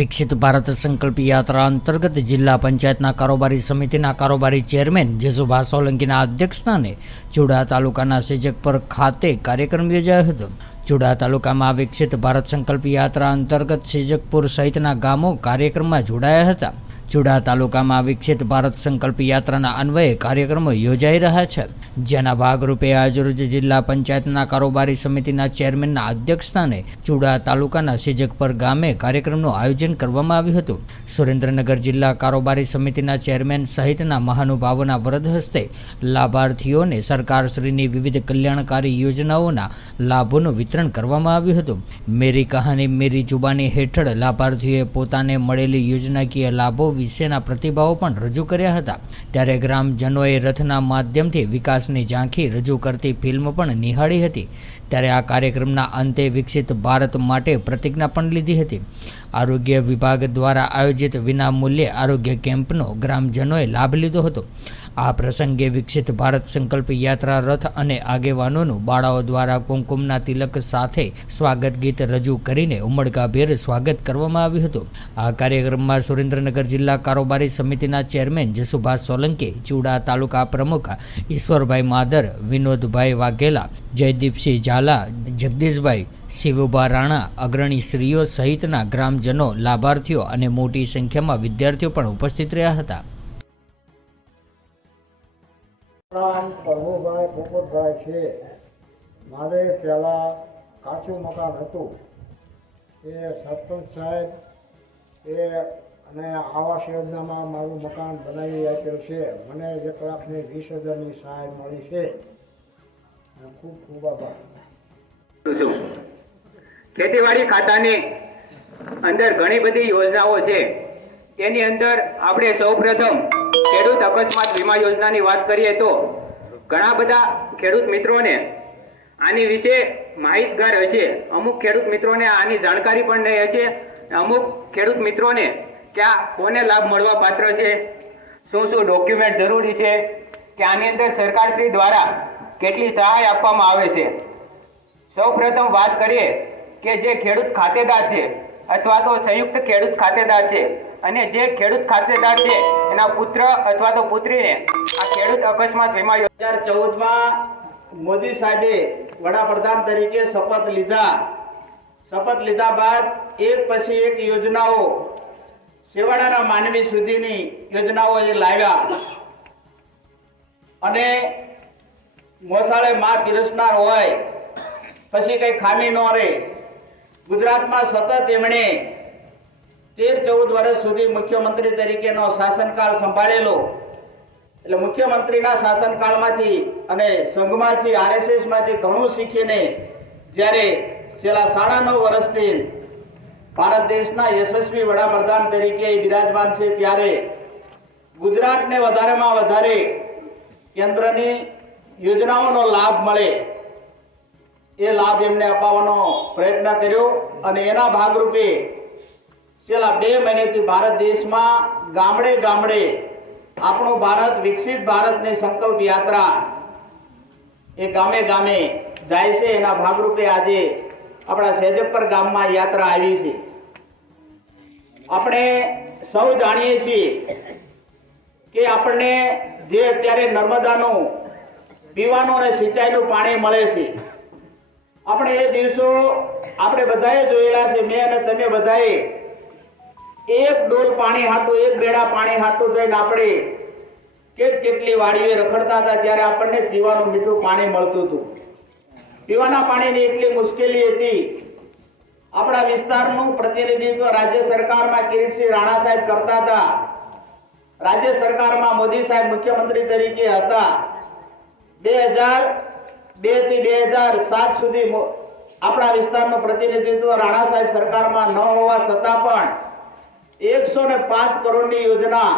વિકસિત ભારત સંકલ્પ યાત્રા અંતર્ગત જિલ્લા પંચાયતના કારોબારી સમિતિના કારોબારી ચેરમેન જેસુભા સોલંકીના અધ્યક્ષસ્થાને ચુડા તાલુકાના સેજકપર ખાતે કાર્યક્રમ યોજાયો હતો। ચુડા તાલુકામાં વિકસિત ભારત સંકલ્પ યાત્રા અંતર્ગત સેજકપુર સહિતના ગામો કાર્યક્રમમાં જોડાયા હતા। ચુડા તાલુકામાં વિકસિત ભારત સંકલ્પ યાત્રાના અન્વયે કાર્યક્રમો યોજાઈ રહ્યા છે, જેના ભાગરૂપે આજરોજ જિલ્લા પંચાયતના કારોબારી સમિતિના ચેરમેનના અધ્યક્ષસ્થાને ચુડા તાલુકાના સેજકપર ગામે કાર્યક્રમનું આયોજન કરવામાં આવ્યું હતું। સુરેન્દ્રનગર જિલ્લા કારોબારી સમિતિના ચેરમેન સહિતના મહાનુભાવોના વરદ હસ્તે લાભાર્થીઓને સરકારશ્રીની વિવિધ કલ્યાણકારી યોજનાઓના લાભોનું વિતરણ કરવામાં આવ્યું હતું। મેરી કહાની મેરી જુબાની હેઠળ લાભાર્થીઓએ પોતાને મળેલી યોજનાકીય લાભો વિશેના પ્રતિભાવો પણ રજૂ કર્યા હતા। ત્યારે ગ્રામજનોએ રથના માધ્યમથી વિકાસની ઝાંખી રજૂ કરતી ફિલ્મ પણ નિહાળી હતી। ત્યારે આ કાર્યક્રમના અંતે વિકસિત ભારત માટે પ્રતિજ્ઞા પણ લીધી હતી। આરોગ્ય વિભાગ દ્વારા આયોજિત વિનામૂલ્યે આરોગ્ય કેમ્પનો ગ્રામજનોએ લાભ લીધો હતો। આ પ્રસંગે વિકસિત ભારત સંકલ્પ યાત્રા રથ અને આગેવાનોનું બાળાઓ દ્વારા કુમકુમના તિલક સાથે સ્વાગત ગીત રજૂ કરીને ઉમળકાભેર સ્વાગત કરવામાં આવ્યું હતું। આ કાર્યક્રમમાં સુરેન્દ્રનગર જિલ્લા કારોબારી સમિતિના ચેરમેન જેસુભા સોલંકી, ચુડા તાલુકા પ્રમુખ ઈશ્વરભાઈ માદર, વિનોદભાઈ વાઘેલા, જયદીપસિંહ ઝાલા, જગદીશભાઈ, શિવુભા રાણા, અગ્રણી શ્રીઓ સહિતના ગ્રામજનો, લાભાર્થીઓ અને મોટી સંખ્યામાં વિદ્યાર્થીઓ પણ ઉપસ્થિત રહ્યા હતા। પ્રભુભાઈ પોપટભાઈ છે। મારે પહેલાં કાચું મકાન હતું, એ સરપંચ સાહેબ અને આવાસ યોજનામાં મારું મકાન બનાવી આપેલ છે। મને 1,20,000ની સહાય મળી છે। ખૂબ ખૂબ આભાર। ખેતીવાડી ખાતાની અંદર ઘણી બધી યોજનાઓ છે। તેની અંદર આપણે સૌપ્રથમ ખેડૂત અકસ્માત વીમા યોજનાની વાત કરીએ તો ઘણા બધા ખેડૂત મિત્રોને આની વિશે માહિતગાર હશે। અમુક ખેડૂત મિત્રોને આની જાણકારી પણ નહીં હશે। અમુક ખેડૂત મિત્રોને કે આ કોને લાભ મળવા પાત્ર છે, શું શું ડોક્યુમેન્ટ જરૂરી છે, કે આની અંદર સરકારશ્રી દ્વારા કેટલી સહાય આપવામાં આવે છે। સૌપ્રથમ વાત કરીએ કે જે ખેડૂત ખાતેદાર છે અથવા તો સંયુક્ત ખેડૂત ખાતેદાર છે અને જે ખેડૂત ખાતેદાર છે એના પુત્ર અથવા તો પુત્રીને આ ખેડૂત અકસ્માત વીમા 2014માં મોદી સાહેબે વડાપ્રધાન તરીકે શપથ લીધા બાદ એક પછી એક યોજનાઓ છેવાડાના માનવી સુધીની યોજનાઓ એ લાવ્યા અને મોસાળે માં પીરસનાર હોય પછી કંઈ ખામી ન રહે। ગુજરાતમાં સતત એમણે 13-14 વર્ષ સુધી મુખ્યમંત્રી તરીકેનો શાસનકાળ સંભાળેલો। એટલે મુખ્યમંત્રીના શાસનકાળમાંથી અને સંઘમાંથી RSSમાંથી ઘણું શીખીને જ્યારે છેલ્લા 9.5 વર્ષથી ભારત દેશના યશસ્વી વડાપ્રધાન તરીકે બિરાજમાન છે, ત્યારે ગુજરાતને વધારેમાં વધારે કેન્દ્રની યોજનાઓનો લાભ મળે એ લાભ એમને અપાવવાનો પ્રયત્ન કર્યો અને એના ભાગરૂપે છેલ્લા 2 મહિનાથી ભારત દેશમાં ગામડે ગામડે આપણું ભારત વિકસિત ભારતની સંકલ્પ યાત્રા એ ગામે ગામે જાય છે। એના ભાગરૂપે આજે આપણા સેજકપર ગામમાં યાત્રા આવી છે। આપણે સૌ જાણીએ છીએ કે આપણને જે અત્યારે નર્મદાનું પીવાનું અને સિંચાઈનું પાણી મળે છે, આપણે એ દિવસો આપણે બધાએ જોયેલા છે। મેં અને તમે બધાએ એક ડોલ પાણી હાટું, એક બેડા પાણી હાટું થઈને આપણે કેટલી વાડીઓએ રખડતા હતા, ત્યારે આપણને પીવાનું મીઠું પાણી મળતું હતું। પીવાના પાણીની એટલી મુશ્કેલી હતી। આપણા વિસ્તારનું પ્રતિનિધિત્વ રાજ્ય સરકારમાં કિરીટસિંહ રાણા સાહેબ કરતા હતા। રાજ્ય સરકારમાં મોદી સાહેબ મુખ્યમંત્રી તરીકે હતા। 2002 થી 2007 સુધી આપણા વિસ્તારનું પ્રતિનિધિત્વ રાણા સાહેબ સરકારમાં ન હોવા છતાં પણ 105 કરોડની યોજના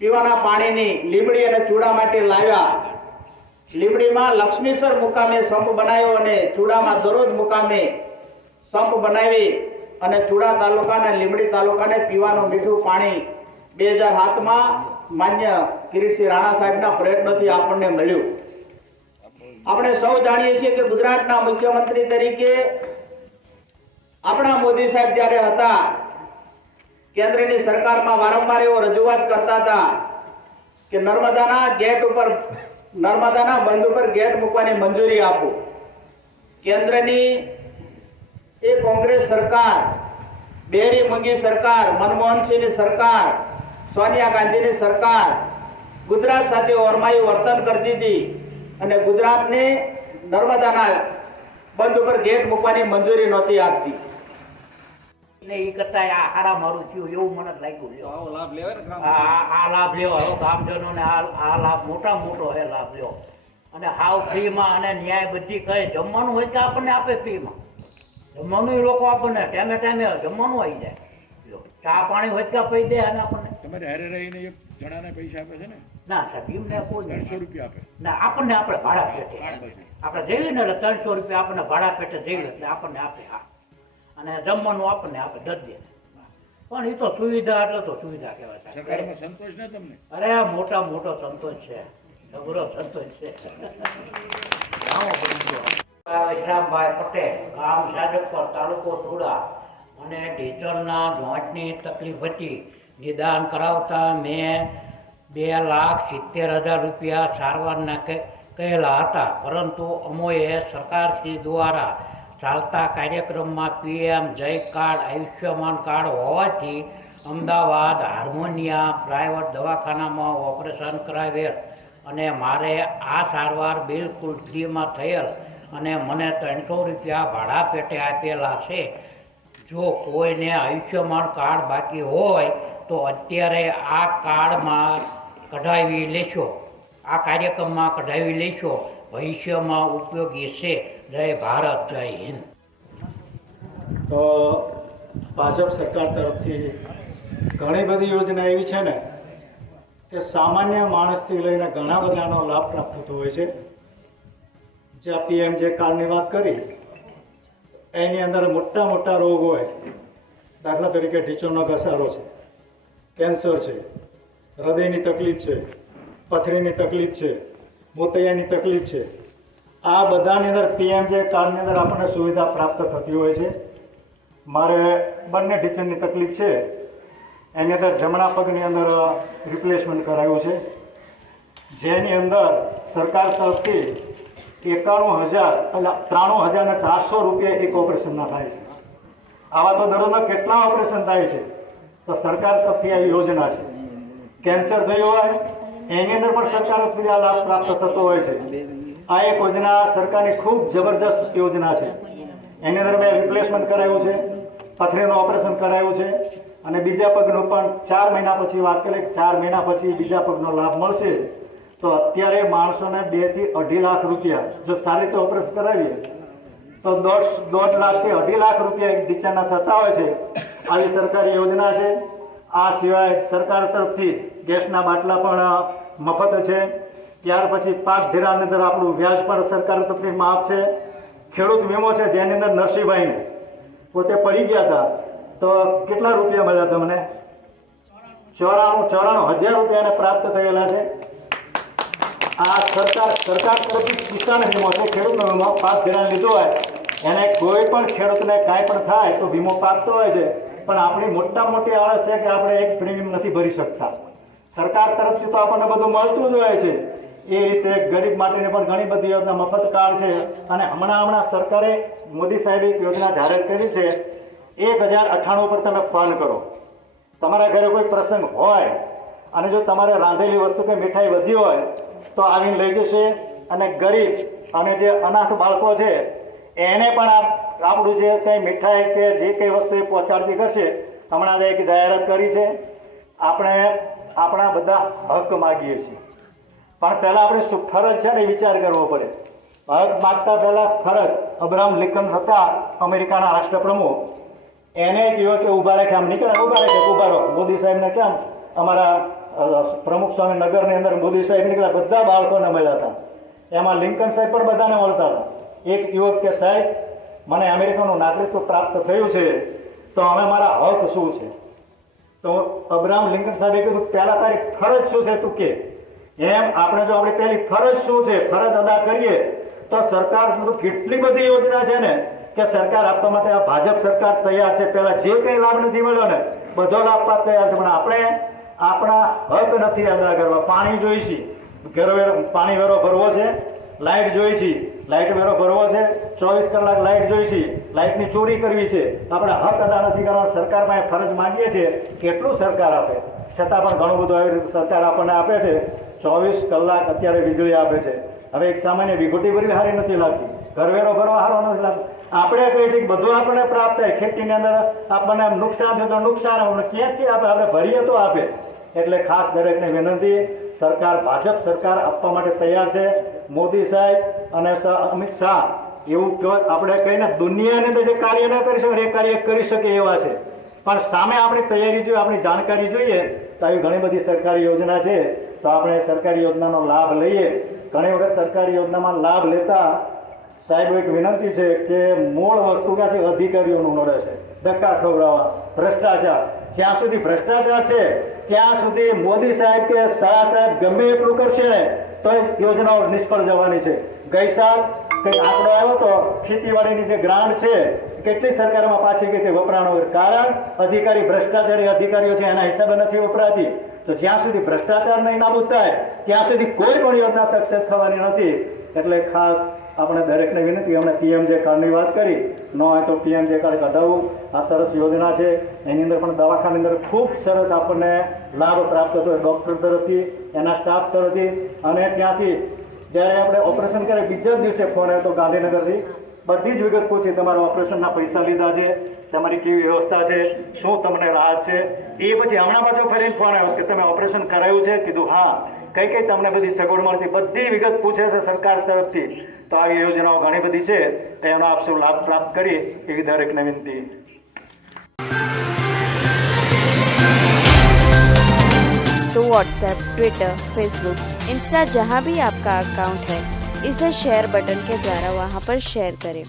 પીવાના પાણીની લીંબડી અને ચૂડા માટે લાવ્યા। લીંબડીમાં લક્ષ્મીસર મુકામે સંપ બનાવ્યો અને ચૂડામાં દરોજ મુકામે સંપ બનાવી અને ચૂડા તાલુકાના લીંબડી તાલુકાને પીવાનું મીઠું પાણી 2007માં માન્ય કિરીટસિંહ રાણા સાહેબના પ્રયત્નોથી આપણને મળ્યું। આપણે સૌ જાણીએ છીએ કે ગુજરાતના મુખ્યમંત્રી તરીકે આપણા મોદી સાહેબ જ્યારે હતા કેન્દ્રની સરકારમાં વારંવાર એવો રજૂઆત કરતા હતા કે નર્મદાના બંધ ઉપર ગેટ મૂકવાની મંજૂરી આપો. કેન્દ્રની એ કોંગ્રેસ સરકાર, બેરી મૂંગી સરકાર, મનમોહનસિંહની સરકાર, સોનિયા ગાંધીની સરકાર ગુજરાત સાથે ઓરમાયું વર્તન કરતી હતી અને ગુજરાતને નર્મદાના બંધ ઉપર ગેટ મૂકવાની મંજૂરી નહોતી આપતી. એટલે એ કરતા આ હારા મારું થયું એવું મને લાગ્યું લ્યો. આવો લાભ લેવાય ને આ લાભ લેવો હવે ગામજનોને આ લાભ મોટો હે લાભ લ્યો. અને હાવ ફ્રીમાં અને ન્યાય બધી કહે જમવાનું હોય કે આપણને આપે ફ્રીમાં. જમવાનું એ લોકો આપણને ટાઈમે જમવાનું આવી જાય લ્યો. ચા પાણી હોય કે પૈ દે અને આપણને તમારે હારે રહીને એક જણાને પૈસા આપે છે ને ના સાહેબ એમને કોઈ 300 રૂપિયા આપે ના આપણને આપણે ભાડા પેટે આપણે જઈએ ને એટલે 300 રૂપિયા આપણને ભાડા પેટે જઈએ એટલે આપણને આપે. હા અને જમવાનું આપણને આપે 10 દે. પણ એ તો સુવિધા એટલે તો સુવિધા કહેવાય સાહેબ. સરકારમાં સંતોષ ને તમને અરે મોટો સંતોષ છે, જબરો સંતોષ છે. વિશ્રામભાઈ પટેલ, ગામ સાજકપર, તાલુકો ટોડા. અને ટીચરના જોઈન્ટની તકલીફ હતી. નિદાન કરાવતા મેં 2,70,000 રૂપિયા સારવારના કહેલા હતા, પરંતુ અમોએ સરકારશ્રી દ્વારા ચાલતા કાર્યક્રમમાં PM જય કાર્ડ, આયુષ્યમાન કાર્ડ હોવાથી અમદાવાદ હાર્મોનિયા પ્રાઇવેટ દવાખાનામાં ઓપરેશન કરાવેલ અને મારે આ સારવાર બિલકુલ ફ્રીમાં થયેલ અને મને 300 રૂપિયા ભાડા પેટે આપેલા છે. જો કોઈને આયુષ્યમાન કાર્ડ બાકી હોય તો અત્યારે આ કાર્ડમાં કઢાવી લેશો, આ કાર્યક્રમમાં કઢાવી લેશો, ભવિષ્યમાં ઉપયોગી છે. જય ભારત, જય હિન્દ. તો ભાજપ સરકાર તરફથી ઘણી બધી યોજના એવી છે ને કે સામાન્ય માણસથી લઈને ઘણા બધાનો લાભ પ્રાપ્ત થતો હોય છે. જ્યાં PM જે કાર્ડની વાત કરી એની અંદર મોટા રોગ હોય, દાખલા તરીકે ઢીંચણનો ઘસારો છે, કેન્સર છે, હૃદયની તકલીફ છે, પથરીની તકલીફ છે, મોતિયાની તકલીફ છે, આ બધાની અંદર PM જે કાર્ડની અંદર આપણને સુવિધા પ્રાપ્ત થતી હોય છે. મારે બંને ઢીંચણની તકલીફ છે, એની અંદર જમણા પગની અંદર રિપ્લેસમેન્ટ કરાવ્યું છે, જેની અંદર સરકાર તરફથી 93,400 રૂપિયા એક ઓપરેશનના થાય છે. આવા તો દરરોજના કેટલા ઓપરેશન થાય છે, તો સરકાર તરફથી આ યોજના છે. કેન્સર થયું હોય એની અંદર પણ સરકાર તરફથી આ લાભ પ્રાપ્ત થતો હોય છે. આ એક યોજના સરકારની ખૂબ જબરજસ્ત યોજના છે. એની અંદર મેં રિપ્લેસમેન્ટ કરાવ્યું છે, પથરીનું ઓપરેશન કરાવ્યું છે અને બીજા પગનું પણ 4 મહિના પછી વાત કરીએ 4 મહિના પછી બીજા પગનો લાભ મળશે. તો અત્યારે માણસોને 2 થી 2.5 લાખ રૂપિયા જો સારી રીતે ઓપરેશન કરાવીએ તો 1.5 લાખથી 2.5 લાખ રૂપિયા એક ઢીંચણના થતા હોય છે. આવી સરકારી યોજના છે. આ સિવાય સરકાર તરફથી ગેસના બાટલા પણ મફત છે. ત્યાર પછી પાક ધિરાણની અંદર આપણું વ્યાજ પણ સરકાર તરફથી માફ છે. ખેડૂત વીમો છે, જેની અંદર નરસિંહભાઈને પોતે પડી ગયા હતા તો કેટલા રૂપિયા મળ્યા તમને? 94,000 રૂપિયાને પ્રાપ્ત થયેલા છે. આ સરકાર તરફથી કિસાન વીમો છે, ખેડૂતનો વીમો. પાક ધિરાણ લીધો હોય એને કોઈ પણ ખેડૂતને કાંઈ પણ થાય તો વીમો પાકતો હોય છે, પણ આપણી મોટી આળસ છે કે આપણે એક પ્રીમિયમ નથી ભરી શકતા. સરકાર તરફથી તો આપણને બધું મળતું જ હોય છે. એ રીતે ગરીબ માટેની પણ ઘણી બધી યોજના મફત કાર્ડ છે. અને હમણાં સરકારે મોદી સાહેબે એક યોજના જાહેર કરી છે. 1098 ઉપર તમે ફોન કરો, તમારા ઘરે કોઈ પ્રસંગ હોય અને જો તમારે રાંધેલી વસ્તુ કે મીઠાઈ વધી હોય તો આવીને લઈ જશે. અને ગરીબ અને જે અનાથ બાળકો છે એને પણ આપણું જે કંઈ મીઠાઈ કે જે કંઈ વસ્તુ એ પહોંચાડતી કરશે. હમણાં એક જાહેરાત કરી છે. આપણે આપણા બધા હક માગીએ છીએ, પણ પહેલાં આપણે શું ફરજ છે ને એ વિચાર કરવો પડે. હક માગતા પહેલાં ફરજ. અબ્રાહમ લિંકન હતા અમેરિકાના રાષ્ટ્રપ્રમુખ, એને એક યુવકે ઊભા રાખ્યા, આમ નીકળે ઊભા રાખ્યા, ઊભા રહો. મોદી સાહેબને કેમ અમારા પ્રમુખ સ્વામી નગરની અંદર મોદી સાહેબ નીકળ્યા, બધા બાળકોને મળ્યા હતા. એમાં લિંકન સાહેબ પણ બધાને મળતા હતા. એક યુવક કે સાહેબ મને અમેરિકાનું નાગરિકત્વ પ્રાપ્ત થયું છે તો હવે મારા હક શું છે? તો અબ્રાહમ લિંકન સાહેબે કીધું પહેલાં તારી ફરજ શું છે તું કે. એમ આપણે જો આપણી પહેલી ફરજ શું છે ફરજ અદા કરીએ તો સરકાર કેટલી બધી યોજના છે ને કે સરકાર આપવા માટે આ ભાજપ સરકાર તૈયાર છે. પહેલાં જે કંઈ લાભ નથી મળ્યો ને બધો લાભ પાત્ર તૈયાર છે, પણ આપણે આપણા હક નથી અદા કરવા. પાણી જોઈ છે, પાણી વેરો ભરવો છે, લાઇટ જોઈ છે, લાઇટ વેરો ભરવો છે, 24 કલાક લાઇટ જોઈ છે, લાઇટની ચોરી કરવી છે, આપણે હક અદા નથી કરવા. સરકાર પાસે ફરજ માંગીએ છીએ, કેટલું સરકાર આપે, છતાં પણ ઘણું બધું આવી રીતે સરકાર આપણને આપે છે. 24 કલાક અત્યારે વીજળી આપે છે. હવે એક સામાન્ય વિઘોટી ભરવી સારી નથી લાગતી, ઘરવેરો ભરવા સારો નથી લાગતો. આપણે કહીએ છીએ કે બધું આપણને પ્રાપ્ત થાય, ખેતીની અંદર આપણને નુકસાન થયું તો નુકસાન, ક્યાંથી આપે, આપણે ભરીએ તો આપે. એટલે ખાસ દરેકને વિનંતી, સરકાર ભાજપ સરકાર આપવા માટે તૈયાર છે. મોદી સાહેબ અને અમિત શાહ એવું આપણે કહીને દુનિયાની અંદર જે કાર્ય ન કરી શકે એ કાર્ય કરી શકે એવા છે, પણ સામે આપણી તૈયારી જોઈએ, આપણી જાણકારી જોઈએ. તો આવી ઘણી બધી સરકારી યોજના છે, તો આપણે સરકારી યોજનાનો લાભ લઈએ. ઘણી વખત સરકારી યોજનામાં લાભ લેતા સાહેબ એક વિનંતી છે કે મૂળ વસ્તુ ક્યાં છે, અધિકારીઓનું નડે છે, ધક્કા ખવડાવવા, ભ્રષ્ટાચાર. જ્યાં સુધી ભ્રષ્ટાચાર છે ત્યાં સુધી મોદી સાહેબ કે શાહ સાહેબ ગમે એટલું કરશે ને તો યોજનાઓ નિષ્ફળ જવાની છે. ગઈ સાલ કંઈક આંકડો આવ્યો તો ખેતીવાડીની જે ગ્રાન્ટ છે કેટલી સરકારમાં પાછી ગઈ તે વપરાણો, કારણ અધિકારી ભ્રષ્ટાચારી અધિકારીઓ છે એના હિસાબે નથી વપરાતી. તો જ્યાં સુધી ભ્રષ્ટાચાર નહીં નાબૂદ થાય ત્યાં સુધી કોઈ પણ યોજના સક્સેસ થવાની નથી. એટલે ખાસ આપણે દરેકને વિનંતી, અમને PMJ કાર્ડની વાત કરી, ન હોય તો PMJ કાર્ડ કઢાવવું. આ સરસ યોજના છે, એની અંદર પણ દવાખાની અંદર ખૂબ સરસ આપણને લાભ પ્રાપ્ત થતો હોય, ડૉક્ટર તરફથી, એના સ્ટાફ તરફથી. અને ત્યાંથી જ્યારે આપણે ઓપરેશન કરીએ બીજા જ દિવસે ફોન આવ્યો તો ગાંધીનગરથી બધી જ વિગત પૂછી, તમારા ઓપરેશનના પૈસા લીધા છે, તમારી કેવી વ્યવસ્થા છે, શું તમને રાહત છે. એ પછી હમણાં પાછો ફરીને ફોન આવ્યો કે તમે ઓપરેશન કરાવ્યું છે, કીધું હા, કઈ કઈ તમને બધી સગવડ મળતી, બધી વિગત પૂછે છે સરકાર તરફથી. તો આવી યોજનાઓ ઘણી બધી છે, એનો આપ સૌ લાભ પ્રાપ્ત કરી એવી દરેકને વિનંતી. तो व्हाट्सएप, ट्विटर, फेसबुक, इंस्टा जहाँ भी आपका अकाउंट है, इसे शेयर बटन के द्वारा वहाँ पर शेयर करें